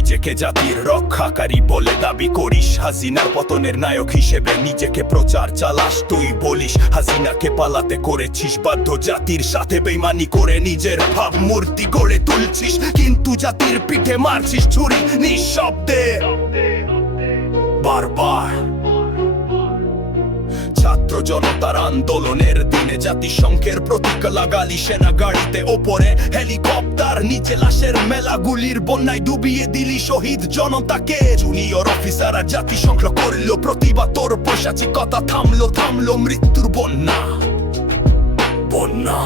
নিজেকে জাতির রক্ষাকারী বলে দাবি করিস। হাসিনার পতনের নায়ক হিসেবে নিজেকে প্রচার চালাস। তুই বলিস, হাসিনাকে পালাতে করেছিস, বাধ্য জাতির সাথে বেমানি করে নিজের ভাব মূর্তি গড়ে তুলছিস। কিন্তু জাতির পিঠে মারছিস ছুরি নিঃশব্দে। বারবার। ছাত্র জনতার আন্দোলনের দিনে জাতিসংঘের প্রতীক লাগালি সেনা গাড়িতে ওপরে হেলিকপ্টার, নিচে লাশের মেলাগুলির বন্যায় ডুবিয়ে দিলি শহীদ জনতাকে। জুনিয়র অফিসাররা জাতিসংঘ করল প্রতিবাদ, তোর পৈশাচিকতা থামলো থামলো মৃত্যুর বন্যা। বন্যা।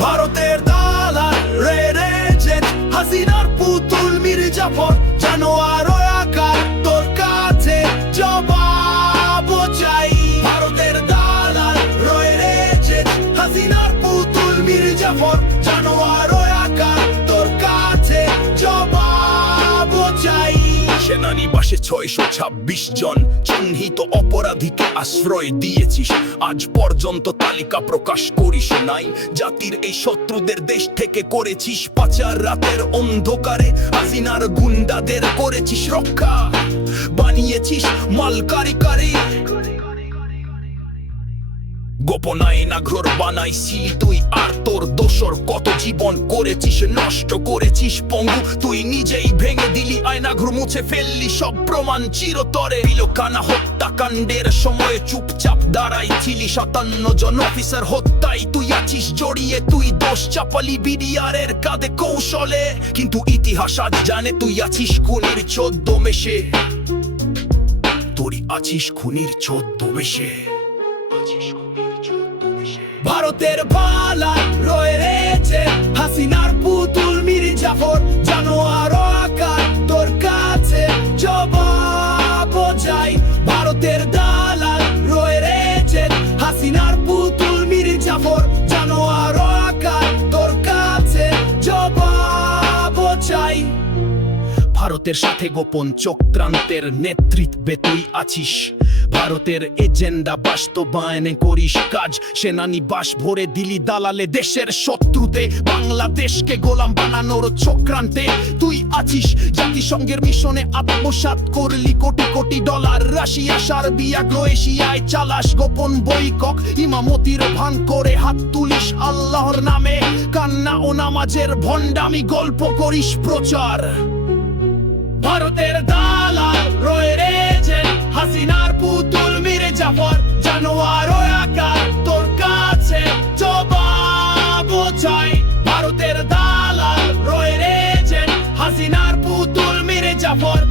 ভারতের দালাল রে রে হাসিনার পুতুল মির্জাফর, জানোয়ার সেনানিবাসে ছয়শো ছাব্বিশ জন। চিহ্নিত অপরাধীকে আশ্রয় দিয়েছিস। আজ পর্যন্ত তালিকা প্রকাশ করিস নাই। জাতির এই শত্রুদের দেশ থেকে করেছিস পাচার। রাতের অন্ধকারে আসিনার গুন্ডাদের করেছিস রক্ষা। বানিয়েছিস মালকারি কারি গোপনায় নাঘর বানাইছি তুই আর তোর দোসর কত জীবন করেছিস, নষ্ট করেছিস পঙ্গু। তুই নিজেই ভেঙে দিলি আয়নাঘর মুছে ফেললি, সব প্রমাণ চিরতরে। বিলোকানা হত্যাকাণ্ডের সময় চুপচাপ দাঁড়াইছিলি সাতান্ন জন অফিসার হত্যায় তুই আছিস জড়িয়ে। তুই দোষ চাপালি বিডিআরের কাঁধে কৌশলে। কিন্তু ইতিহাস আজ জানে তুই আছিস খুনির চোদ্দ মেশে তুই আছিস খুনির চোদ্দ মেশে ভারতের পালা রয়েছে। হাসিনার পুতুল মির্জাফর জানোয়ার আকার, তোর কাছে জবাব চাই। ভারতের দালাল রয়েছে। হাসিনার পুতুল মির্জাফর জানোয়ার আকার, তোর কাছে জবাব চাই। ভারতের সাথে গোপন চক্রান্তের নেতৃত্বে তুই আছিস। ভারতের এজেন্ডা বাস্তবায়নে করিস কাজ। সেনানিবাস ভরে দিলি দালালে দেশের শত্রুতে। বাংলাদেশকে গোলাম বানানোর চক্রান্তে তুই আছিস। জাতিসংঘের মিশনে আত্মসাৎ করলি কোটি কোটি ডলার। রাশিয়া, সার্বিয়া, ক্রোয়েশিয়ায় চালাস গোপন বৈকক। ইমামতির ভান করে হাত তুলিস আল্লাহর নামে। কান্না ও নামাজের ভণ্ডামি গল্প করিস প্রচার। ভারতের দা I want